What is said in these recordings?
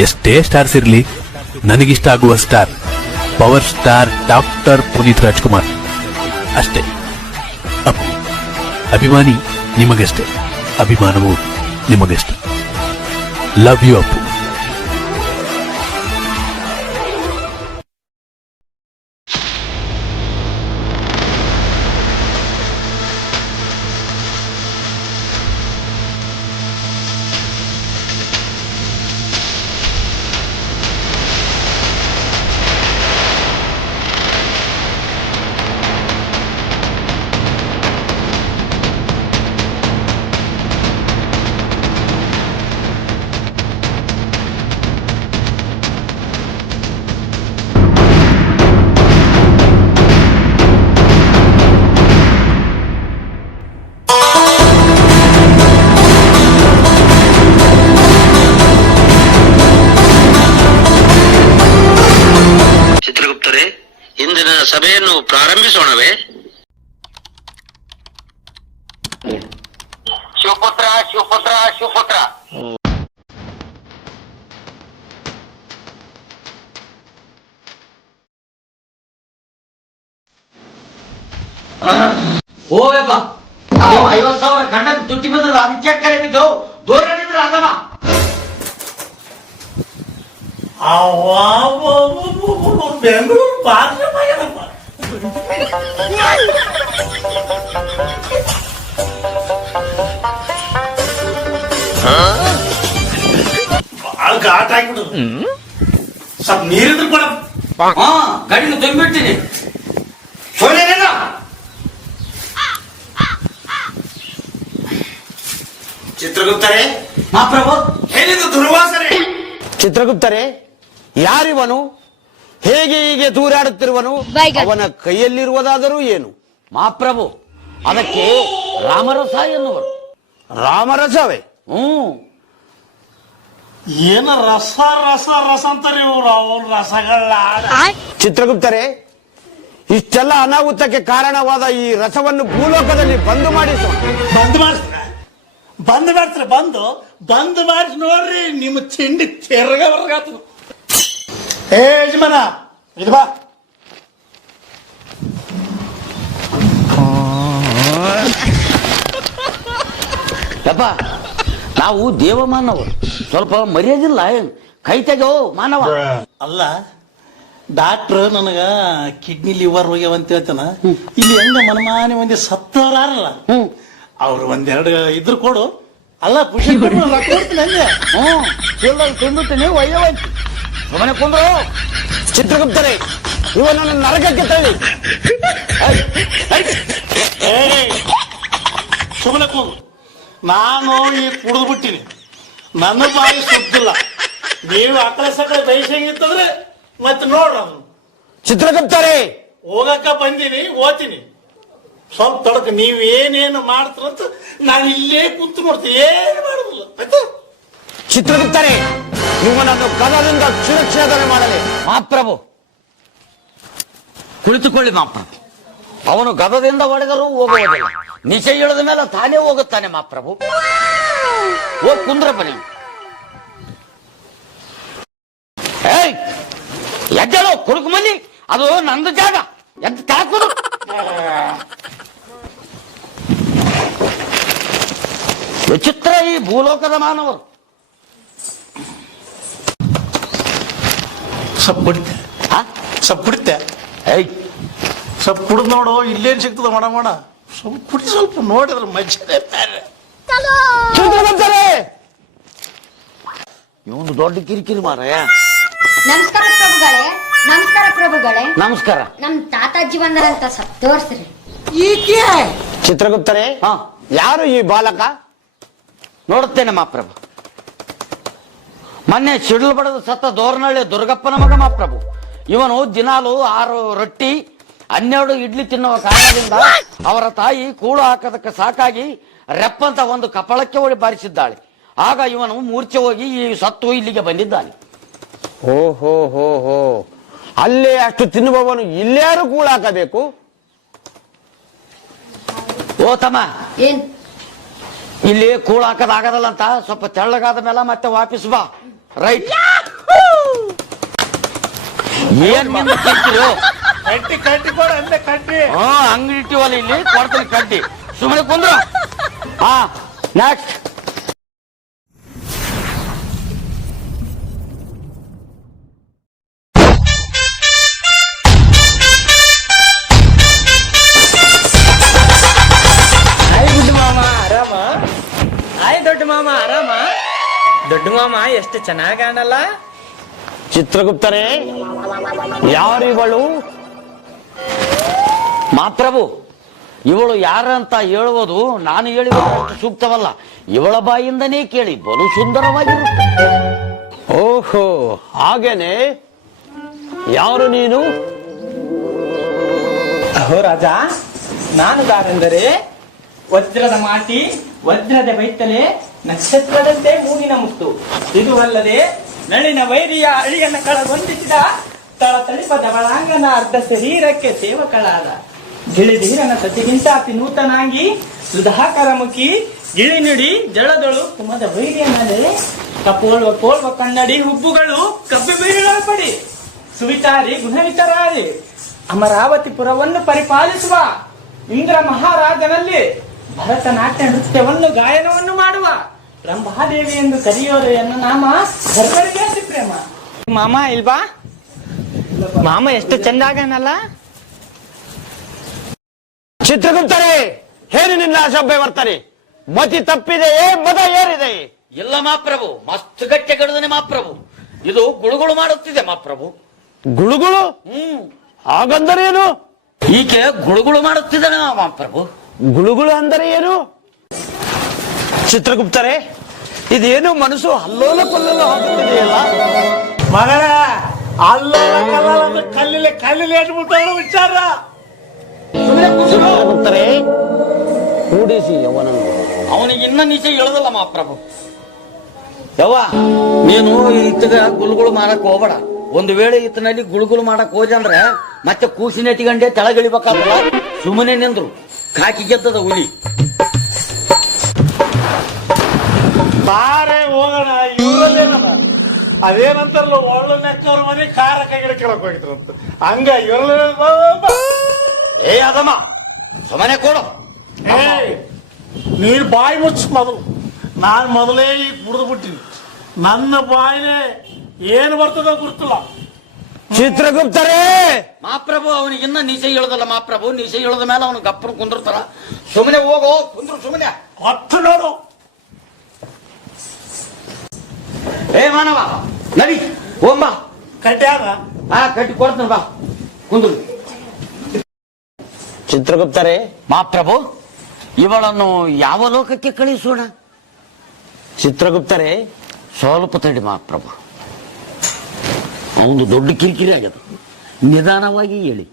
ಎಷ್ಟೇ ಸ್ಟಾರ್ಸ್ ಇರ್ಲಿ, ನನಗಿಷ್ಟ ಆಗುವ star power star doctor Puneeth Rajkumar ಅಷ್ಟೇ. ಅಪ್ಪು ಅಭಿಮಾನಿ ನಿಮಗಷ್ಟೇ, ಅಭಿಮಾನವು ನಿಮಗಷ್ಟೇ. Love you Appu. ಇಂದಿನ ಸಭೆಯನ್ನು ಪ್ರಾರಂಭಿಸೋಣವೇ? ಶಿವಪುತ್ರ ಶಿವಪುತ್ರ ಶಿವಪುತ್ರ. ಓಯಪ್ಪ 50,000 ಕಣ್ಣಕ್ಕೆ ತುಟ್ಟಿ ಬಂದದ, ಅದಕ್ಕೆ ಕರೆ ಬಿದ್ದು ದೂರ ನಿಂದ್ರೆ ಅದವ. ಬೆಂಗಳೂರು ಬಾರ್ನಪ್ಪ. ಬಾಳ ಘಾಟ್ ಆಗ್ಬಿಡುದು. ಸ್ವಲ್ಪ ನೀರಿದ್ರು ಕೊಡ. ಗಡಿಗೆ ತುಂಬಿಡ್ತೀನಿ. ಚಿತ್ರಗುಪ್ತರೇ, ಮಹಾಪ್ರಭು. ಏನಿದು ದುರ್ವಾಸನೆ? ಚಿತ್ರಗುಪ್ತರೇ, ಯಾರಿವನು? ಹೇಗೆ ಹೀಗೆ ದೂರಾಡುತ್ತಿರುವನು? ಅವನ ಕೈಯಲ್ಲಿರುವುದಾದರೂ ಏನು? ಮಹಾಪ್ರಭು, ಅದಕ್ಕೆ ರಾಮರಸ ಎನ್ನುವರು. ರಾಮರಸವೇ? ಏನ ರಸ ರಸ ರಸ ಅಂತಾರೆ ಇವ್ರು. ಅವ್ರ ರಸಗಳ ಚಿತ್ರಗುಪ್ತರೇ, ಇಷ್ಟೆಲ್ಲ ಅನಾಹುತಕ್ಕೆ ಕಾರಣವಾದ ಈ ರಸವನ್ನು ಭೂಲೋಕದಲ್ಲಿ ಬಂದು ಮಾಡಿಸೋಣ. ಬಂದ್ ಮಾಡಿಸ್ತಾರೆ, ಬಂದ್ ಮಾಡಿಸಿ ನೋಡ್ರಿ, ನಿಮ್ಮ ತಿಂಡಿ ತೆರಗ ವರ್ಗಾತು. ಏ ಯಜಮಾನ, ಇದು ಬಾ. ಯಪ್ಪ, ನಾವು ದೇವಮಾನವರು, ಸ್ವಲ್ಪ ಮರ್ಯಾದಿಲ್ಲ ಏನು? ಕೈ ತೆಗೋ ಮಾನವ. ಅಲ್ಲ, ಡಾಕ್ಟ್ರ್ ನನಗ ಕಿಡ್ನಿ ಲಿವರ್ ಹೋಗ್ಯಾವಂತ ಹೇಳ್ತಾನ. ಇಲ್ಲಿ ಹೆಂಗ ಮನಮಾನಿ ಮಂದಿ ಸತ್ತವರಾರಲ್ಲ, ಅವ್ರು ಒಂದೆರಡು ಇದ್ರು ಕೊಡು. ಅಲ್ಲ ಖುಷಿ ಕೊಡ್ತೀನಿ. ತಿಂದುತ್ತೀನಿ ಒಯ್ಯವಂತಿ ಸುಮ್ಮನೆ ಕೊಂಡ್ರು. ಚಿತ್ರಗುಪ್ತರೇ, ಇವನನ್ನು ನರಕಕ್ಕೆ ತಳ್ಳಿ. ಸುಮ್ಮನೆ ಕೂಗು. ನಾನು ಈ ಕುಡಿದು ಬಿಟ್ಟಿನಿ, ನನ್ನ ಬಾಯಿ ಸುದ್ದಿಲ್ಲ. ನೀವು ಅಕಳ ಸಕಳ ಬಯಸಂಗಿತ್ತಂದ್ರೆ ಮತ್ತೆ ನೋಡ್ರ. ಚಿತ್ರಗುಪ್ತರೇ, ಹೋಗಕ್ಕ ಬಂದೀನಿ, ಓದ್ತೀನಿ. ಸ್ವಲ್ಪ ತಡಕ ನೀವೇನೇನು ಮಾಡ್ತಾರಂತ ನಾನು ಇಲ್ಲೇ ಕುಂತು ನೋಡ್ತೀನಿ, ಏನು ಮಾಡುದಿಲ್ಲ. ಆಯ್ತಾ? ಚಿತ್ರಗುಪ್ತರೇ, ಇವನನ್ನು ಕದದಿಂದ ಸುರಕ್ಷೇಧನೆ ಮಾಡಲಿ. ಮಹಾಪ್ರಭು ಕುಳಿತುಕೊಳ್ಳಿ ಮಹಾಪ್ರಭು. ಅವನು ಗದದಿಂದ ಹೊಡೆದರೂ ಹೋಗುವುದಿಲ್ಲ, ನಿಚ ಇಳಿದ ಮೇಲೆ ತಾನೇ ಹೋಗುತ್ತಾನೆ ಮಹಾಪ್ರಭು. ಹೋಗಿ ಕುಂದ್ರಪ್ಪ ನೀವು. ಏಯ್ ಎದ್ದೇಳು, ಕುಡುಕು ಮಲ್ಲಿ, ಅದು ನಂದು ಜಾಗ. ಎದ್ದು ತಾಕುದು. ವಿಚಿತ್ರ ಈ ಭೂಲೋಕದ ಮಾನವರು. ಸ್ವಲ್ಪ ಬಿಡುತ್ತೆ, ಸ್ವಲ್ಪ ಬಿಡುತ್ತೆ. ಏಯ್ ಸ್ವಲ್ಪ ಕುಡಿದು ನೋಡು, ಇಲ್ಲೇನು ಸಿಗ್ತದ ಮಾಡ ಮಾಡ. ಸ್ವಲ್ಪ ಕುಡಿ, ಸ್ವಲ್ಪ ನೋಡಿದ್ರೆ ಮಜ್ಜೆ ಬೇರೆ. ಚಿತ್ರಗುಪ್ತರೇ, ಇವನು ದೊಡ್ಡ ಕಿರಿಕಿರಿ ಮಾರಾಯ. ನಮಸ್ಕಾರ ಪ್ರಭುಗಳೇ, ನಮಸ್ಕಾರ ಪ್ರಭುಗಳೇ. ನಮಸ್ಕಾರ. ನಮ್ ತಾತಾಜಿ ಬಂದಾರಂತ ಸ್ವಲ್ಪ ತೋರ್ಸ್ರಿ. ಚಿತ್ರಗುಪ್ತರೇ, ಯಾರು ಈ ಬಾಲಕ? ನೋಡುತ್ತೇನೆ ಮಹಾಪ್ರಭು. ಮೊನ್ನೆ ಸಿಡಿಲು ಬಡದು ಸತ್ತ ದೋರ್ನಳ್ಳಿ ದುರ್ಗಪ್ಪನ ಮಗ ಮಹಾಪ್ರಭು. ಇವನು ದಿನಾಲು 6 ರೊಟ್ಟಿ 12 ಇಡ್ಲಿ ತಿನ್ನುವ ಕಾರಣದಿಂದ ಅವರ ತಾಯಿ ಕೂಳು ಹಾಕೋದಕ್ಕೆ ಸಾಕಾಗಿ ರೆಪ್ಪಂತ ಒಂದು ಕಪಳಕ್ಕೆ ಹೊಡಿ ಬಾರಿಸಿದ್ದಾಳೆ. ಆಗ ಇವನು ಮೂರ್ಛೆ ಹೋಗಿ ಈ ಸತ್ತು ಇಲ್ಲಿಗೆ ಬಂದಿದ್ದಾನೆ. ಓಹೋ ಹೋ ಹೋ, ಅಲ್ಲೇ ಅಷ್ಟು ತಿನ್ನುವವನು ಇಲ್ಲಾರು ಕೂಳಾಕಬೇಕು? ಓ ತಮ್ಮ, ಏನ್ ಇಲ್ಲಿ ಕೂಳ್ ಹಾಕದಾಗದಲ್ಲ ಅಂತ ಸ್ವಲ್ಪ ತೆಳ್ಳಗಾದ ಮೇಲೆ ಮತ್ತೆ ವಾಪಸ್ ಬಾ. ರೈಟ್. ಏನ್ ನಿಂದು ಕಿರಿಕಿರು? ಕಟ್ಟಿ ಕಟ್ಟಿ ಕೊಡ ಅಂದೆ ಕಟ್ಟಿ. ಅಂಗಡಿ ಇಟ್ಟಿವಲ್ಲ ಇಲ್ಲಿ ಕೊಡ್ತೀನಿ ಕಡ್ಡಿ, ಸುಮ್ಮನೆ ಕುಂದ್ರು. ಹಾ ನೆಕ್ಸ್ಟ್. ಹಾಯ್ ಗುಡ್ಡ ಮಾಮ ಆರಾಮ? ಹಾಯ್ ದೊಡ್ಡ ಮಾಮ ಆರಾಮ? ದೊಡ್ಡ ಮಾಮ ಎಷ್ಟು ಚೆನ್ನಾಗಿ ಕಾಣಲ್ಲ? ಚಿತ್ರಗುಪ್ತರೇ, ಯಾರಿವಳು? ಮಾಪ್ರಭು, ಇವಳು ಯಾರಂತ ಹೇಳುವುದು ನಾನು ಹೇಳಿರುವಷ್ಟು ಸೂಕ್ತವಲ್ಲ. ಇವಳ ಬಾಯಿಂದನೇ ಕೇಳಿ, ಬಲು ಸುಂದರವಾಗಿರುತ್ತೆ. ಓಹೋ, ಹಾಗೇನೆ. ಯಾರು ನೀನು? ಅಹೋ ರಾಜ, ನಾನು ದಾರೆಂದರೆ ವಜ್ರದ ಮಾಟಿ, ವಜ್ರದ ಬೈತಲೆ, ನಕ್ಷತ್ರದಂತೆ ಮೂಗಿನ ಮುತ್ತು. ಇದು ಅಲ್ಲದೆ ನಳಿನ ವೈರಿಯ ಅಳಿಯನ್ನ ಕಳಗೊಂಡಿಸಿದ ತಳತಳಿಪದ ಬಳಾಂಗನ ಅರ್ಧ ಶರೀರಕ್ಕೆ ಸೇವಕಳಾದ ಗಿಳಿಧೀರನ ಸತಿಗಿಂತ ಅತಿ ನೂತನಾಗಿ ಸುಧಾಕರ ಮುಖಿ ಗಿಳಿ ನುಡಿ ಜಳದಳು ಕುಮದ ವೈರಿಯ ಮೇಲೆ ಕಪೋಳ್ವ ಕೋಳ್ವ ಕನ್ನಡಿ ಹುಬ್ಬುಗಳು ಕಬ್ಬಿ ಬೀಳುವ ಪಡಿ ಸುವಿಚಾರಿ ಗುಣವಿಚಾರಾರಿ ಅಮರಾವತಿಪುರವನ್ನು ಪರಿಪಾಲಿಸುವ ಇಂದ್ರ ಮಹಾರಾಜನಲ್ಲಿ ಭರತನಾಟ್ಯ ನೃತ್ಯವನ್ನು ಗಾಯನವನ್ನು ಮಾಡುವ ರಂಭಾದೇವಿ ಎಂದು ಕರೆಯೋರು ಎನ್ನ ನಾಮ ಧರ್ಮರಿಗೆ ಅತಿ ಪ್ರೇಮ. ಮಾಮ ಇಲ್ವಾ? ಮಾಮ ಎಷ್ಟು ಚಂದಾಗನಲ್ಲ? ಚಿತ್ರಗುಪ್ತರೇ, ಏನು ನಿನ್ನ ಅಸಭ್ಯ ವರ್ತನೆ? ಮತಿ ತಪ್ಪಿದೆಯೇ, ಮದ ಏರಿದೆಯೇ? ಇಲ್ಲ ಮಾಪ್ರಭು, ಮಸ್ತ್ ಗಟ್ಟೆ ಗಡುದನೆ ಮಾಪ್ರಭು. ಇದು ಗುಳುಗುಳು ಮಾಡುತ್ತಿದೆ ಮಾಪ್ರಭು. ಗುಳುಗುಳು? ಹಾಗಂದರೆ ಏನು? ಈಕೆ ಗುಳುಗುಳು ಮಾಡುತ್ತಿದ್ದಾನೆ ಮಾಪ್ರಭು. ಗುಳುಗುಳು ಅಂದರೆ ಏನು? ಚಿತ್ರಗುಪ್ತರೇ, ಇದೇನು ಮನಸ್ಸು ಅಲ್ಲೋಲ ಕೊಲ್ಲಲು ಆಗುತ್ತಿದೆಯಲ್ಲ? ಮಗಳ ಅಲ್ಲ ಕಲ್ಲಿಲೆ ಕಲ್ಲಿಲೆ ಇಟ್ಬಿಟ್ಟು ವಿಚಾರ. ಚಿತ್ರಗುಪ್ತರೇ, ಕೂಡಿಸಿ ಅವನನ್ನು. ಅವನಿಗೆ ಇನ್ನ ನಿಜ ಹೇಳದಲ್ಲ ಮಾಪ್ರಭು. ಯವ್ವ, ನೀನು ಈತಗ ಗುಳುಗುಳು ಮಾಡಕ್ ಹೋಗ್ಬೇಡ. ಒಂದು ವೇಳೆ ಈತನಲ್ಲಿ ಗುಳುಗುಳು ಮಾಡಕ್ ಹೋದೆ ಅಂದ್ರೆ ಮತ್ತೆ ಕೂಸಿನೆಟಿಗಂಡೆ ತೆಳಗಿಳಿಬೇಕಾಗಲ್ಲ. ಸುಮ್ಮನೆ ನಿಂದ್ರು ಕಾಕಿ ಗೆದ್ದದ ಹುಲಿ. ಬಾರೆ ಹೋಗೋಣ. ಇವ್ರಲ್ಲೇನದ ಅದೇನಂತಾರಲ್ಲ, ಒಳ್ಳೆ ನೆಕ್ಕವ್ರ ಮನೆ ಖಾರ ಕೈಗಡೆ ಕೇಳಕ್ ಹೋಗಿದ್ರಂತ. ಹಂಗ ಇವ್ರಲ್ಲ ಏ ಅದಮ್ಮ, ಸುಮ್ಮನೆ ಕೊಡು. ನೀನ್ ಬಾಯಿ ಮುಚ್ಚ ಮೊದಲು. ನಾನ್ ಮೊದಲೇ ಈಗ ಕುಡಿದು ಬಿಟ್ಟಿನಿ. ನನ್ನ ಬಾಯಿನೇ ಏನು ಬರ್ತದ ಗೊತ್ತಿಲ್ಲ. ಚಿತ್ರಗುಪ್ತರೇ, ಮಾಪ್ರಭು, ಅವನಿಗೆ ಇನ್ನ ನಿಜ ಹೇಳದಲ್ಲ ಮಾಪ್ರಭು. ನಿಜ ಹೇಳದ ಮೇಲೆ ಅವನು ಗಪ್ಪನ ಕುಂದಿರ್ತಾರ. ಸುಮ್ಮನೆ ಹೋಗೋ, ಕುಂದ್ರು ಸುಮ್ಮನೆ. ಹೊತ್ತು ನೋಡು. ಏ ಮಾನವ, ನಡಿ ಹೋಂಬಾ. ಕಟ್ಯಾಗ ಕಟ್ಟಿ ಕೊಡ್ತಾನ ಬಾ, ಕುಂದ್ರು. ಚಿತ್ರಗುಪ್ತರೇ, ಮಾಪ್ರಭು, ಇವಳನ್ನು ಯಾವ ಲೋಕಕ್ಕೆ ಕಳಿಸೋಣ? ಚಿತ್ರಗುಪ್ತರೇ, ಸ್ವಲ್ಪ ತಡಿ ಮಾಪ್ರಭು. ಅವನು ದೊಡ್ಡ ಕಿರಿಕಿರಿ ಆಗ್ಯದ. ನಿಧಾನವಾಗಿ ಹೇಳಿ.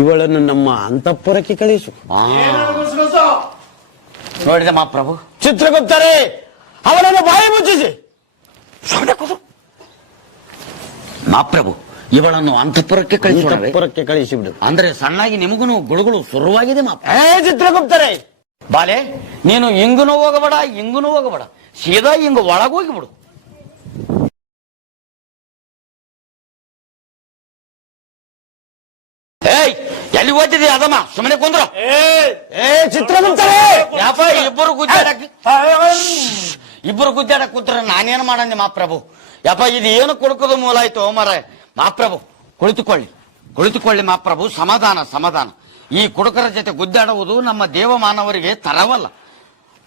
ಇವಳನ್ನು ನಮ್ಮ ಅಂತಃಪುರಕ್ಕೆ ಕಳಿಸು. ನೋಡಿದೆ ಮಾಪ್ರಭು. ಚಿತ್ರಗುಪ್ತರೇ, ಅವನನ್ನು ಬಾಯಿ ಮುಚ್ಚಿಸಿ. ಮಾಪ್ರಭು, ಇವಳನ್ನು ಅಂತಃಪುರಕ್ಕೆ ಕಳಿಸೋಣ. ಅಂತಃಪುರಕ್ಕೆ ಕಳಿಸಿ ಬಿಡು. ಅಂದ್ರೆ ಸಣ್ಣಾಗಿ ನಿಮಗೂ ಗುಳುಗುಳು ಶುರುವಾಗಿದೆ ಮಾಪ. ಚಿತ್ರಗುಪ್ತರೇ, ಬಾಲೆ, ನೀನು ಹಿಂಗನೂ ಹೋಗಬೇಡ, ಹಿಂಗನೂ ಹೋಗಬೇಡ, ಸೀದಾ ಹಿಂಗ ಒಳಗೋಗಿ ಬಿಡು. ಏಯ್, ಎಲ್ಲಿ ಓದಿದೆ ಅದಮ್ಮ? ಸುಮ್ಮನೆ ಕುಂದ್ರು. ಚಿತ್ರಗುಪ್ತರೇ, ಯಾಪ ಇಬ್ಬರು ಗುದ್ದಾಡಕ್ ಕೂತ್ರ ನಾನೇನು ಮಾಡಂದೆ ಮಾಪ್ರಭು. ಯಪ್ಪ, ಇದು ಏನು ಕುಡುಕದ ಮೂಲ ಆಯ್ತು ಮರ. ಮಾಪ್ರಭು, ಕುಳಿತುಕೊಳ್ಳಿ ಮಾಪ್ರಭು. ಸಮಾಧಾನ ಸಮಾಧಾನ. ಈ ಕುಡುಕರ ಜೊತೆ ಗುದ್ದಾಡುವುದು ನಮ್ಮ ದೇವಮಾನವರಿಗೆ ತರವಲ್ಲ.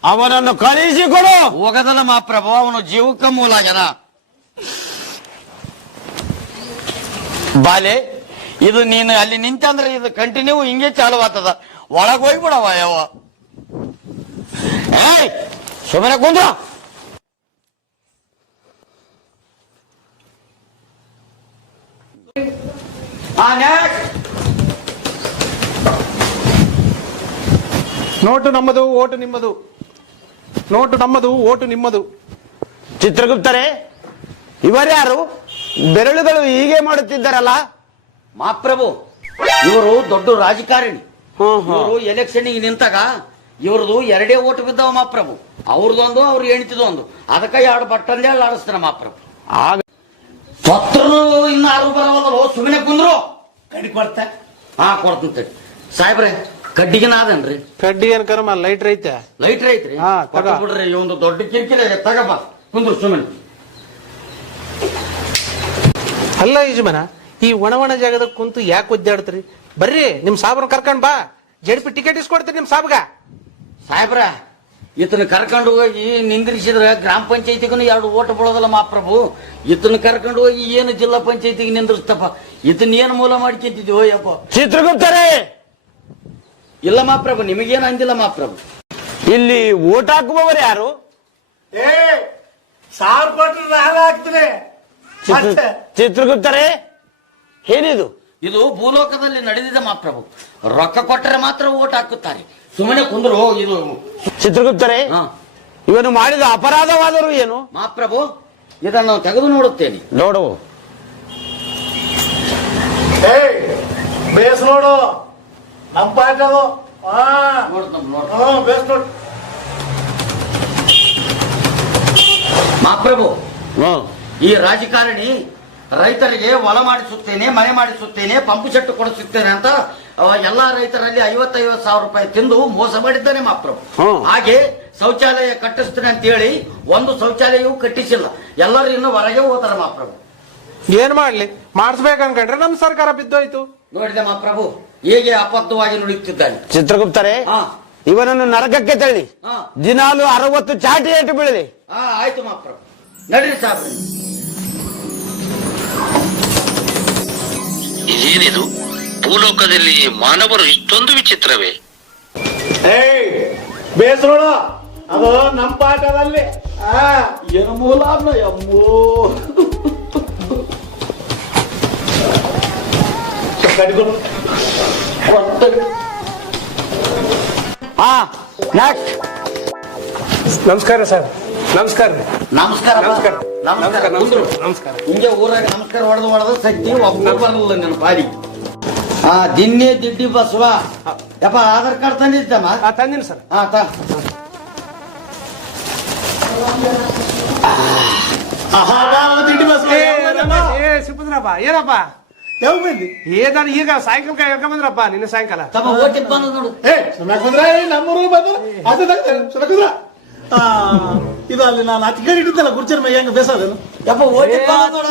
ಅವನನ್ನು ಕಳಿಸಿಕೊಡು. ಹೋಗದಲ್ಲ ಮಾಪ್ರಭು, ಅವನು ಜೀವಕ್ಕೆ ಮೂಲ ಜನ. ಬಾಲೆ, ಇದು ನೀನು ಅಲ್ಲಿ ನಿಂತಂದ್ರೆ ಇದು ಕಂಟಿನ್ಯೂ ಹಿಂಗೆ ಚಾಲು ಆಗ್ತದ. ಒಳಗೆ ಹೋಗ್ಬಿಡವ ಯಾವ. ಏಯ್, ಸುಮ್ಮನೆ ಕುಂದ್ರ. ನೋಟು ನಮ್ಮದು, ಓಟು ನಿಮ್ಮದು. ನೋಟು ನಮ್ಮದು, ಓಟು ನಿಮ್ಮದು. ಚಿತ್ರಗುಪ್ತರೇ, ಇವರ್ಯಾರು? ಬೆರಳುಗಳು ಹೀಗೆ ಮಾಡುತ್ತಿದ್ದಾರಲ್ಲ? ಮಾಪ್ರಭು, ಇವರು ದೊಡ್ಡ ರಾಜಕಾರಣಿ. ಇವರು ಎಲೆಕ್ಷನ್ ನಿಂತಾಗ ಇವ್ರದ್ದು ಎರಡೇ ಓಟ್ ಬಿದ್ದಾವ ಮಾಪ್ರಭು. ಅವ್ರದೊಂದು, ಅವ್ರ ಹೆಣ್ತಿದೊಂದು. ಅದಕ್ಕೆ ಎರಡು ಬಟ್ಟಂದೇ ಆಡಿಸ್ತಾರ ಮಾಪ್ರಭು. ಆಗ ಪತ್ರನು ಇನ್ನು ಯಾರು ಬರವಲ್ಲ ಸುಮ್ಮನೆ ಕುಂದ್ರು. ಕಡಿ ಕೊಡ್ತೆ. ಹಾ ಕೊಡ್ತಂತೆ ಸಾಹೇಬ್ರೆ. ಕಡ್ಡಿಗಿನ ಅದೇನ್ರಿ? ಕಡ್ಡಿ ಏನ್ ಕರ್ಮ ಲೈಟ್ರ್ ಐತೆ. ಲೈಟ್ರ್ ಐತ್ರಿ? ಹಾ, ತಗ. ಬಿಡ್ರಿ ಈ ಒಂದು ದೊಡ್ಡ ಕಿರಿಕಿರಿ ಇದೆ. ತಗಪ್ಪ ಕುಂದ್ರು ಸುಮ್ಮನೆ. ಅಲ್ಲ ಯಜಮಾನ, ಈ ಒಣ ಜಾಗದಾಗ ಕುಂತು ಯಾಕೆ ಒದ್ದಾಡ್ತೀರಿ? ಬರ್ರಿ ನಿಮ್ ಸಾಬ್ರನ್ನ ಕರ್ಕೊಂಡ್ ಬಾ, ಜಡ್ಪಿ ಟಿಕೆಟ್ ಇಸ್ಕೊಡ್ತೀರಿ ನಿಮ್ ಸಾಬ್ಗ. ಸಾಹೇಬ್ರ ಈತನ ಕರ್ಕೊಂಡು ಹೋಗಿ ನಿಂದ್ರಿಸಿದ್ರೆ ಗ್ರಾಮ ಪಂಚಾಯತಿಗೂ 2 ಓಟ್ ಬೀಳೋದಲ್ಲ ಮಹಾಪ್ರಭು. ಈತನ ಕರ್ಕೊಂಡು ಹೋಗಿ ಏನು ಜಿಲ್ಲಾ ಪಂಚಾಯತಿಗೆ ನಿಂದ್ರಿಸ್ತಪ್ಪ. ಈತನ ಏನು ಮೂಲ ಮಾಡ್ಕೊಂತಿದ್ವಿ ಯಪ್ಪ. ಚಿತ್ರಗುಪ್ತರೇ, ಇಲ್ಲ ಮಹಾಪ್ರಭು, ನಿಮಗೇನು ಅಂದಿಲ್ಲ ಮಹಾಪ್ರಭು. ಇಲ್ಲಿ ಓಟ್ ಹಾಕುವವರು ಯಾರು? ಸಾವಿರ ಕೊಟ್ಟರೆ ಹಾಕ್ತೀನಿ. ಚಿತ್ರಗುಪ್ತರೇ, ಏನಿದು? ಇದು ಭೂಲೋಕದಲ್ಲಿ ನಡೆದಿದೆ ಮಹಾಪ್ರಭು. ರೊಕ್ಕ ಕೊಟ್ಟರೆ ಮಾತ್ರ ಓಟ್ ಹಾಕುತ್ತಾರೆ. ಸುಮ್ಮನೆ ಕುಂದ್ರು. ಇದು ಚಿತ್ರಗುಪ್ತರೇ, ಹಾ ಇವನು ಮಾಡಿದ ಅಪರಾಧವಾದರೂ ಏನು? ಮಹಾಪ್ರಭು ಇದನ್ನು ತೆಗೆದು ನೋಡುತ್ತೇನೆ. ನೋಡು. ಬೇಸ್ ನೋಡು, ನಮ್ಮ ಪಾಠ ಅದು. ಬೇಸ್ ನೋಡು ಮಹಾಪ್ರಭು. ಹ್ಮ್. ಈ ರಾಜಕಾರಣಿ ರೈತರಿಗೆ ಹೊಲ ಮಾಡಿಸುತ್ತೇನೆ, ಮನೆ ಮಾಡಿಸುತ್ತೇನೆ, ಪಂಪು ಸೆಟ್ ಕೊಡಿಸುತ್ತೇನೆ ಅಂತ ಎಲ್ಲಾ ರೈತರಲ್ಲಿ 50,000 ಸಾವಿರ ರೂಪಾಯಿ ತಿಂದು ಮೋಸ ಮಾಡಿದ್ದಾನೆ ಮಹಾಪ್ರಭು. ಹಾಗೆ ಶೌಚಾಲಯ ಕಟ್ಟಿಸ್ತೇನೆ ಅಂತ ಹೇಳಿ ಒಂದು ಶೌಚಾಲಯವೂ ಕಟ್ಟಿಸಿಲ್ಲ. ಎಲ್ಲರೂ ಇನ್ನು ಹೊರಗೆ ಹೋಗ್ತಾರೆ ಮಹಾಪ್ರಭು. ಏನ್ ಮಾಡ್ಲಿ, ಮಾಡಿಸ್ಬೇಕನ್ಕೊಂಡ್ರೆ ನಮ್ ಸರ್ಕಾರ ಬಿದ್ದೋಯ್ತು. ನೋಡಿದೆ ಮಹಾಪ್ರಭು ಹೇಗೆ ಅಬದ್ಧವಾಗಿ ನುಡಿಯುತ್ತಿದ್ದಾನೆ. ಚಿತ್ರಗುಪ್ತರೇ, ಹಾ ಇವನನ್ನು ನರಕಕ್ಕೆ ತಳ್ಳಿ ಹಾ ದಿನಾಲು 60 ಚಾಟಿ ಏಟು ಬೀಳಲಿ. ಆಯ್ತು ಮಹಾಪ್ರಭು, ನಡೀರಿ ಸಾಬ್ರಿ. ಇದೇನಿದು? ಭೂಲೋಕದಲ್ಲಿ ಮಾನವರು ಇಷ್ಟೊಂದು ವಿಚಿತ್ರವೇ? ಬೇಸ್ ನೋಡು, ಅದು ನಮ್ಮ ಪಾಠದಲ್ಲಿ. ಏನು ಮೂಲ ಅಮ್ಮೋ. ಹಾ ನೆಕ್ಸ್ಟ್. ನಮಸ್ಕಾರ ಸರ್. ನಮಸ್ಕಾರ. ನಮಸ್ಕಾರ ನಮಸ್ಕಾರ. ನಮಸ್ಕಾರ. ಕುಂದ್ರು. ನಮಸ್ಕಾರ. ಹಿಂಗೆ ಊರಾಗ ನಮಸ್ಕಾರ ಹೊಡೆದು ಸತ್ತಿ ಒಬ್ಬ ಬರಲಿಲ್ಲ ನನ್ನ ಪಾಲಿ. ದಿನ್ನೆ ದಿಡ್ಡಿ ಬಸವ ಯಪ್ಪ ಆಧಾರ್ ಕಾರ್ಡ್ ತಂದಿದ್ದಮ್ಮ. ತಂದಿನಿ ಸರ್. ಸಿಪ್ಪದ್ರಪ್ಪ, ಏನಪ್ಪ ಯಾವ ಬಂದಿ? ನಾನು ಈಗ ಸಾಯಂಕಾಲ ಹೇಳ್ಕೊಂಡ್ ಬಂದ್ರಪ್ಪ, ನಿನ್ನೆ ಸಾಯಂಕಾಲ. ತಮ್ಮ ಓಟಿಗೆ ಬಂದ ನೋಡು. ಬಂದ್ರ ನಮ್ಮೂರು ಬಂದ್ರ ಅದು ಇದು ಅಲ್ಲಿ ನಾನು ಅತಿಕಡೆ ಇಟ್ಟಿದ್ದಲ್ಲ ಗುರ್ಚರ್ ಮೈ ಹೆಂಗ ಬೇಸದೇನು? ಯಪ್ಪ ಓಟಿಗೆ ಬಂದ ನೋಡ.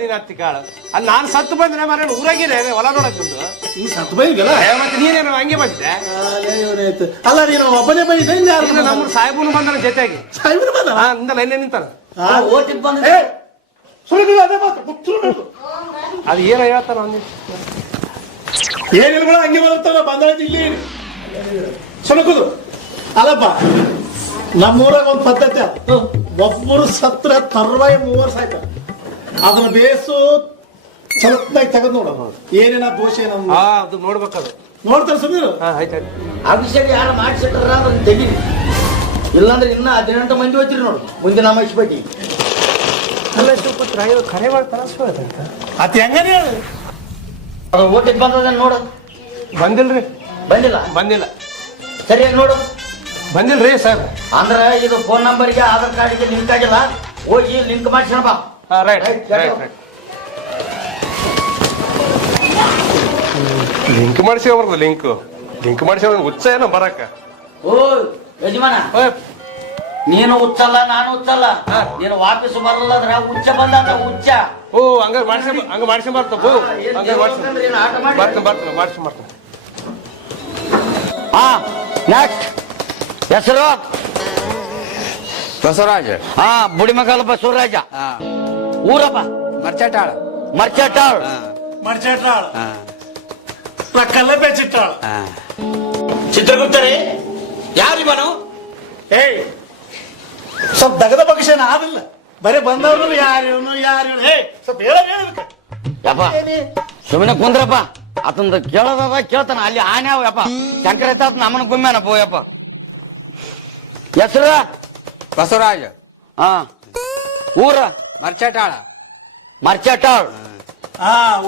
ನೀನ್ ಹತ್ತಿಕಾಳ ಅಲ್ಲಿ ನಾನು ಸತ್ತು ಬಂದ್ರೆ ಮನೆ ಊರಾಗಿನೇ ಹೊಲ ನೋಡಕ್ ಬಂದು. ಈ ಸತ್ತು ಬೈಗಲ್ಲ ಮತ್ತೆ ನೀನೇನು ಹಂಗೆ ಬಂದಿದ್ದೆ? ಅಲ್ಲ ನೀನು ಒಬ್ಬನೇ ಬೈದೆ. ನಮ್ಮ ಸಾಹೇಬನು ಬಂದ ಜೊತೆಗೆ. ಸಾಹೇಬ್ರು ಬಂದ ಇಂದ ಲೈನ್ ನಿಂತಾರ. ಓಟಿಗೆ ಬಂದ ಸುಳ್ಳು ಅದೇ ಮಾತು. ಅದು ಏನ ಹೇಳ್ತಾನ ಏನಿಲ್ಲ ಹಂಗೆ ಬರುತ್ತಲ್ಲ ಬಂದಾಯ್ತು ಇಲ್ಲಿ ಸುಣಕುದು. ಅಲ್ಲಪ್ಪ ನಮ್ಮೂರಾಗ ಒಂದು ಪದ್ಧತಿ, ಒಬ್ಬರು ಸತ್ರ ತರ್ವಾಯಿ 3 ಸಾಯ್ತಾರ. ಅದನ್ನ ಬೇಸು ಚಲತ್ನಾಗ ತೆಗೆದು ನೋಡ ಏನೇನ ದೋಷ ಏನ ಅದು ನೋಡ್ಬೇಕದು. ನೋಡ್ತಾರೆ ಸುಮ್ಮನೆ. ಆಯ್ತಾಯ್ತು. ಅಭಿಷೇಕ ಯಾರು ಮಾಡಿಸಿಟ್ರ ಅದನ್ನ ತೆಗೀರಿ. ಇಲ್ಲಾಂದ್ರೆ ಇನ್ನ 18 ಮಂದಿ ಹೋಗ್ತೀರಿ ನೋಡು ಮುಂದಿನ ಅಮಾಯಿಸ್ಬೇಟಿ. ಅಲ್ಲ ಶಿವಪುತ್ರ, ಇದು ಖರೆ ಮಾಡ್ತಾರ ಅಂತ ಅತ್ ಹೆಂಗನೇ ಹೇಳು. ಅದು ಓಟಿಗೆ ಬಂದದ ನೋಡು. ಬಂದಿಲ್ರಿ. ಬಂದಿಲ್ಲ ಸರಿಯಾಗಿ ನೋಡು. ಬಂದಿಲ್ರಿ ಸರ್. ಅಂದ್ರೆ ಇದು ಫೋನ್ ನಂಬರ್ಗೆ ಆಧಾರ್ ಕಾರ್ಡ್ಗೆ ಲಿಂಕ್ ಆಗಿಲ್ಲ. ಹೋಗಿ ಲಿಂಕ್ ಮಾಡ್ಸೋಣ ಬಾ. ಲಿಂಕ್ ಮಾಡಿಸಿ ಅವ್ರದ್ದು ಲಿಂಕ್ ಮಾಡಿಸಿ ಹುಚ್ಚ ಏನೋ ಬರಕ. ಓ ಯಜಮಾನ, ನೀನು ಹುಚ್ಚಲ್ಲ ನಾನು ಹುಚ್ಚಲ್ಲ. ನೀನು ವಾಪಸ್ ಬರಲ್ಲ ಅಂದ್ರೆ ಹುಚ್ಚ ಬಂದ ಹುಚ್ಚ. ಓ ಹಂಗ ಮಾಡಿಸಿ ಬರ್ತಪ್ಪ. ಮಾಡ್ತೀನಿ. ಹಾ ನೆಕ್ಸ್ಟ್. ಹೆಸರು ಬಸವರಾಜ. ಬುಡಿಮಗಲ ಬಸವರಾಜ. ಊರಪ್ಪ ಮರ್ಚಟಾಳ. ಮಡ್ಚಾಟ್ರಾಳ ಕಲ್ಲ ಬೆಚ್ಚಿಟ್ಟಾಳ. ಚಿತ್ರಗುಪ್ತರೇ, ಯಾರಿವನು? ಸ್ವಲ್ಪ ದಗದ ಪಕ್ಷನ ಆದಿಲ್ಲ, ಬರೀ ಬಂದವ್ರು ಯಾರು ಸ್ವಲ್ಪ ಯಪ್ಪ ಸುಮ್ಮನೆ ಕುಂದ್ರಪ್ಪ. ಆತಂದ ಕೇಳೋದ ಕೇಳ್ತಾನ. ಅಲ್ಲಿ ಆನೆ ಅವ ಯಪ್ಪ. ಶಂಕರ ನಮ್ಮನ ಗುಮ್ಯಾನ ಬೋಯಪ್ಪ. ಹೆಸರು ಬಸವರಾಜ. ಊರ ಮರ್ಚಟಾಳ.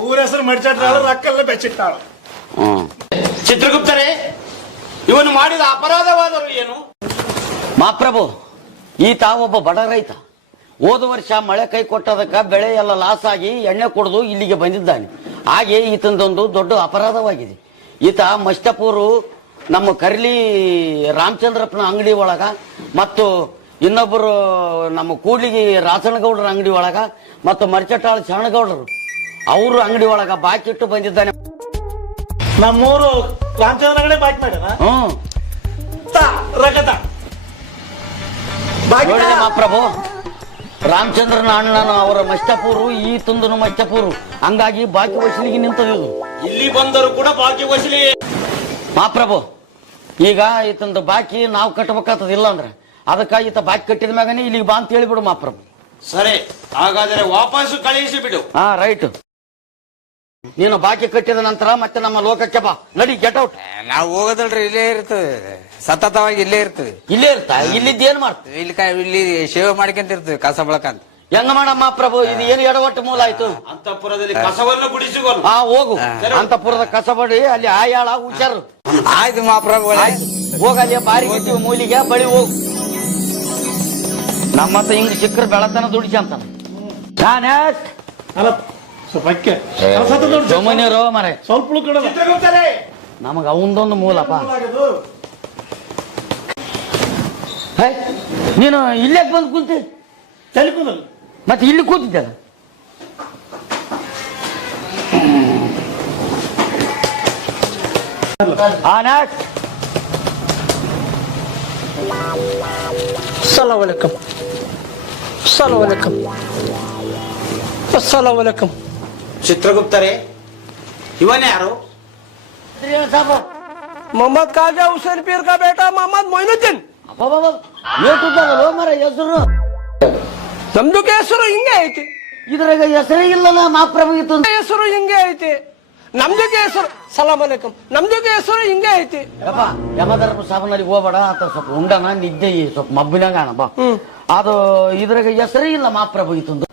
ಊರ ಹೆಸರು ಮಡ್ಚಾಟ್ರಾಳ, ರೊಕ್ಕಲ್ಲ ಬೆಚ್ಚಿಟ್ಟಾಳ. ಚಿತ್ರಗುಪ್ತರೇ, ಇವನು ಮಾಡಿದ ಅಪರಾಧವಾದರೂ ಏನು? ಮಹಾಪ್ರಭು, ಈತ ಒಬ್ಬ ಬಡ ರೈತ. ಹೋದ ವರ್ಷ ಮಳೆ ಕೈ ಕೊಟ್ಟದಕ್ಕ ಬೆಳೆ ಎಲ್ಲ ಲಾಸ್ ಆಗಿ ಎಣ್ಣೆ ಕುಡಿದು ಇಲ್ಲಿಗೆ ಬಂದಿದ್ದಾನೆ. ಹಾಗೆ ಈತಂದೊಂದು ದೊಡ್ಡ ಅಪರಾಧವಾಗಿದೆ. ಈತ ಮಸ್ತಾಪುರು ನಮ್ಮ ಕರ್ಲಿ ರಾಮಚಂದ್ರಪ್ಪನ ಅಂಗಡಿ ಒಳಗ ಮತ್ತು ಇನ್ನೊಬ್ಬರು ನಮ್ಮ ಕೂಡ್ಲಿಗಿ ರಾಸನಗೌಡರ ಅಂಗಡಿ ಒಳಗ ಮತ್ತು ಮರ್ಚಟಾಳ ಶರಣಗೌಡರು ಅವ್ರ ಅಂಗಡಿ ಒಳಗ ಬಾಕಿ ಇಟ್ಟು ಬಂದಿದ್ದಾನೆ. ನಮ್ಮೂರು ರಾಮಚಂದ್ರಗಡೆ ಬಾಕಿ ಮಾಡ್ಯಾನ. ರಗತ ನೋಡಿದೆ ಮಹಾಪ್ರಭು, ರಾಮಚಂದ್ರನ ಅಣ್ಣನ ಅವರ ಮಸ್ತಾಪುರು ಈ ತುಂದನು ಮಸ್ತಾಪುರು, ಹಂಗಾಗಿ ಬಾಕಿ ವಸೂಲಿಗೆ ನಿಂತದ್ದು. ಇಲ್ಲಿ ಬಂದರು ಕೂಡ ಬಾಕಿ ವಸೂಲಿ. ಮಹಾಪ್ರಭು, ಈಗ ಈತಂದು ಬಾಕಿ ನಾವು ಕಟ್ಟಬೇಕಾಗ್ತದ, ಇಲ್ಲ ಅಂದ್ರೆ ಅದಕ್ಕಾಗಿ ಈತ ಬಾಕಿ ಕಟ್ಟಿದ ಮ್ಯಾಗನೇ ಇಲ್ಲಿಗೆ ಬಾ ಅಂತ ಹೇಳಿಬಿಡು ಮಹಾಪ್ರಭು. ಸರಿ, ಹಾಗಾದರೆ ವಾಪಸ್ ಕಳುಹಿಸಿ ಬಿಡು. ಹಾ ರೈಟ್. ನೀನು ಬಾಕಿ ಕಟ್ಟಿದ ನಂತರ ಮತ್ತೆ ನಮ್ಮ ಲೋಕಕ್ಕೆ ಬಾ. ನಡಿ, ಗೆಟ್ ಔಟ್. ನಾವು ಹೋಗೋದಲ್ರಿ, ಇಲ್ಲೇ ಇರ್ತದೆ, ಸತತವಾಗಿ ಇಲ್ಲೇ ಇರ್ತದೆ. ಇಲ್ಲೇ ಇರ್ತಾ? ಇಲ್ಲಿದ್ದು ಏನ್ ಮಾಡ್ತೀವಿ? ಇಲ್ಲಿ ಸೇವೆ ಮಾಡ್ಕೊಂತ ಇರ್ತೇವೆ, ಕಸ ಬಳಕಂತ. ಹೆಂಗ ಮಾಡಮ್ಮ ಪ್ರಭು, ಇದು ಏನು ಎಡವಟ್ಟು ಮೂಲ ಆಯ್ತು? ಅಂತಃಪುರದಲ್ಲಿ ಕಸವನ್ನು ಗುಡಿಸಿಕೊಂಡು ಹಾ ಹೋಗು, ಅಂತಪುರದ ಕಸಬಡಿ ಅಲ್ಲಿ ಆಯಾಳ ಹುಷಾರು. ಆಯ್ತು ಮಹಾಪ್ರಭುಗಳೇ, ಹೋಗ ಅಲ್ಲಿ ಬಾರಿ ಕಟ್ಟಿವಿ ಮೂಲಿಗೆ ಬಳಿ ಹೋಗು. ನಮ್ಮತ್ತ ಹಿಂಗ್ ಸಿಕ್ಕರ್ ಬೆಳತನ ದುಡಿಸಿ ಅಂತಾನ. ಅಲ್ಲ ಸ್ವಲ್ಪ ಅಕ್ಕೆ ಜಮನೀರು ಮರೆ ಸ್ವಲ್ಪ ಉಳ್ಕೊಡಲ್ಲ. ನಮಗ ಅವಂದೊಂದು ಮೂಲಪ್ಪ. ಹೇ, ನೀನು ಇಲ್ಲೇ ಬಂದು ಕುಂತಿ, ತಲೆ ಕೂದಲು ಮತ್ತೆ ಇಲ್ಲಿ ಕೂತಿದ್ದಲ್ಲ. ಸಲಾಮ್ ಅಲೈಕುಂ, ಸಲಾಮ್ ಅಲೈಕುಂ, ಅಸ್ಸಲಾಮ್ ಅಲೈಕುಂ. ಚಿತ್ರಗುಪ್ತರೇ, ಇವನೇ ಯಾರು? ಮೊಹಮ್ಮದ್ ಖಾಜಾ ಹುಸೇನ್ ಪೀರ್ ಕಾ ಬೇಟಾ ಮೊಹಮ್ಮದ್ ಮೊಯಿನುದ್ದೀನ್. ಮರ ಹೆಸರು ನಮ್ದುಕ್ಕೆ ಹೆಸರು ಹಿಂಗೆ ಐತಿ, ಇದ್ರಾಗ ಹೆಸರೇ ಇಲ್ಲಲ್ಲ ಮಹಾಪ್ರಭು. ಹೆಸರು ಹಿಂಗೆ ಐತಿ, ನಮ್ದುಕ್ಕೆ ಹೆಸರು ಸಲಾಮ್ ಅಲೈಕುಂ, ನಮ್ದುಕ್ಕೆ ಹೆಸರು ಹಿಂಗೆ ಐತಿ. ಯಪ್ಪ, ಯಮಧರ್ಮ ಸಾಬನರಿಗೆ ಹೋಗ್ಬೇಡ ಅಂತ ಸ್ವಲ್ಪ ಉಂಡನ ನಿದ್ದೆ ಸ್ವಲ್ಪ ಮಬ್ಬಿನಾಗ ಬಾ. ಅದು ಇದ್ರಾಗ ಹೆಸರೇ ಇಲ್ಲ ಮಹಾಪ್ರಭು ಇತ್ತೊಂದು.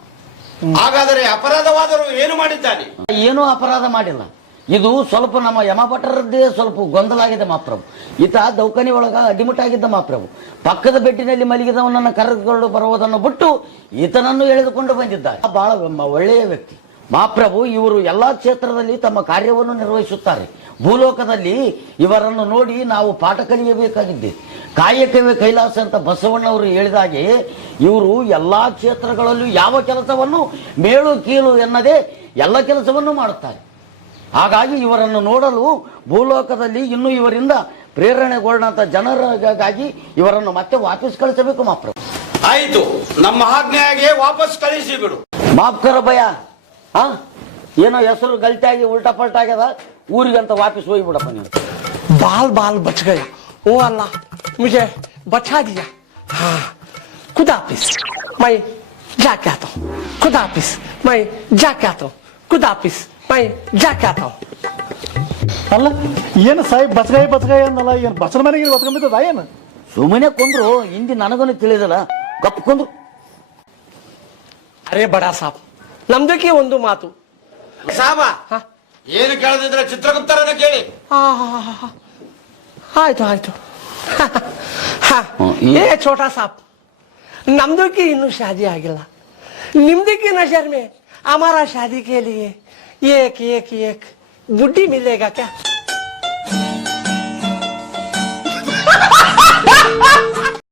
ಹಾಗಾದರೆ ಅಪರಾಧವಾದರೂ ಏನು ಮಾಡಿದ್ದಾನೆ? ಏನೂ ಅಪರಾಧ ಮಾಡಿಲ್ಲ. ಇದು ಸ್ವಲ್ಪ ನಮ್ಮ ಯಮಭಟರದ್ದೇ ಸ್ವಲ್ಪ ಗೊಂದಲ ಆಗಿದೆ ಮಹಾಪ್ರಭು. ಈತ ದೌಖಾನಿ ಒಳಗ ಅಡ್ಡಿಮುಟ್ಟಾಗಿದ್ದ ಮಹಾಪ್ರಭು. ಪಕ್ಕದ ಬೆಡ್ಡಿನಲ್ಲಿ ಮಲಗಿದವನನ್ನು ಕರೆದುಕೊಂಡು ಬರುವುದನ್ನು ಬಿಟ್ಟು ಈತನನ್ನು ಎಳೆದುಕೊಂಡು ಬಂದಿದ್ದಾರೆ. ಬಹಳ ಒಳ್ಳೆಯ ವ್ಯಕ್ತಿ ಮಹಾಪ್ರಭು. ಇವರು ಎಲ್ಲಾ ಕ್ಷೇತ್ರದಲ್ಲಿ ತಮ್ಮ ಕಾರ್ಯವನ್ನು ನಿರ್ವಹಿಸುತ್ತಾರೆ. ಭೂಲೋಕದಲ್ಲಿ ಇವರನ್ನು ನೋಡಿ ನಾವು ಪಾಠ ಕಲಿಯಬೇಕಾಗಿದ್ದೆ. ಕಾಯಕವೇ ಕೈಲಾಸ ಅಂತ ಬಸವಣ್ಣವರು ಹೇಳಿದಾಗೆ ಇವರು ಎಲ್ಲಾ ಕ್ಷೇತ್ರಗಳಲ್ಲೂ ಯಾವ ಕೆಲಸವನ್ನು ಮೇಳು ಕೀಳು ಎನ್ನದೇ ಎಲ್ಲ ಕೆಲಸವನ್ನು ಮಾಡುತ್ತಾರೆ. ಹಾಗಾಗಿ ಇವರನ್ನು ನೋಡಲು ಭೂಲೋಕದಲ್ಲಿ ಇನ್ನೂ ಇವರಿಂದ ಪ್ರೇರಣೆಗೊಳ್ಳಂತ ಜನರಿಗಾಗಿ ಇವರನ್ನು ಮತ್ತೆ ವಾಪಸ್ ಕಳಿಸಬೇಕು ಮಹಾಪ್ರಭು. ಆಯ್ತು, ನಮ್ಮ ಆಜ್ಞೆಯಾಗೆ ವಾಪಸ್ ಕಳಿಸಿ ಬಿಡು. ಮಾಫ್ಕರ ಭಯ. ಹಾ, ಏನೋ ಹೆಸರು ಗಲ್ಟಾಗಿ ಉಲ್ಟಾ ಪಲ್ಟಾ ಆಗ್ಯದ, ಊರಿಗಂತ ವಾಪಸ್ ಹೋಗ್ಬಿಡಪ್ಪ ನೀವು. बाल बाल बच गया, ओ अल्लाह मुझे बचा दिया. हाँ, खुदाफिज, मैं जाके आता हूँ. खुदाफिज, मैं जाके आता हूँ. खुदाफिज, मैं जाके आता हूँ. ಅಲ್ಲ ಏನು ಸಾಹೇಬ್ ಬಚಗಾಯಿ ಅನ್ನಲ್ಲ, ಏನು ಬಚನ ಮನೆಗೆ ಬಚ್ಕೊಂಬಿದ್ದದ ಏನು? ಸುಮ್ಮನೆ ಕೊಂದ್ರು, ಹಿಂದಿ ನನಗನ್ನು ತಿಳಿದಲ್ಲ, ಗಪ್ ಕೊಂದ್ರು. ಅರೆ ಬಡಾ ಸಾಬ್, ನಮ್ದಕ್ಕೆ ಒಂದು ಮಾತು. ಸಾಬ, ಏನು ಕೇಳದಿದ್ರೆ ಚಿತ್ರಗುಪ್ತರನ್ನ ಕೇಳಿ. ಆಯ್ತು ಆಯ್ತು. ಏ ಛೋಟಾ ಸಾಬ್, ನಮ್ದಕ್ಕೆ ಇನ್ನೂ ಶಾದಿ ಆಗಿಲ್ಲ. निम्दी नजर में हमारा शादी के लिए एक एक एक बुड्ढी मिलेगा क्या?